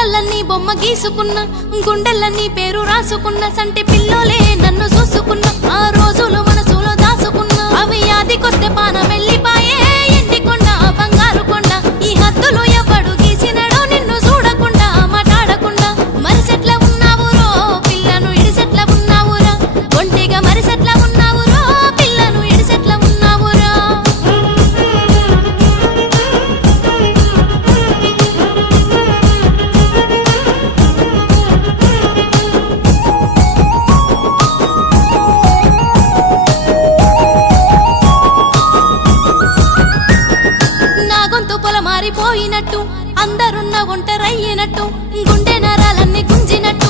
గుండ్లన్నీ బొమ్మ గీసుకున్నా గుండెలన్నీ పేరు రాసుకున్న సంటి పిల్లోలే నన్ను చూసుకున్న ఆ రోజులు మనసులో దాసుకున్నా అవి యాదికొస్తే పానం వెళ్ళిపాయే ఎండి కొండ బంగారు కొండ ఈ హద్దులు ఎవడు గీసినడో నిన్ను చూడకుండా మాట్లాడకుండా మరిసెట్ల ఉన్నావురో పిల్లను ఇడిసెట్ల ఉన్నావురా ఒంటిగా మరిసెట్ల ఉన్నావురో పిల్లను ఇడిసెట్ల ఉన్నావురా మారిపోయినట్టు అందరున్న ఒంటరయ్యినట్టు గుండె నరాలన్నీ గుంజినట్టు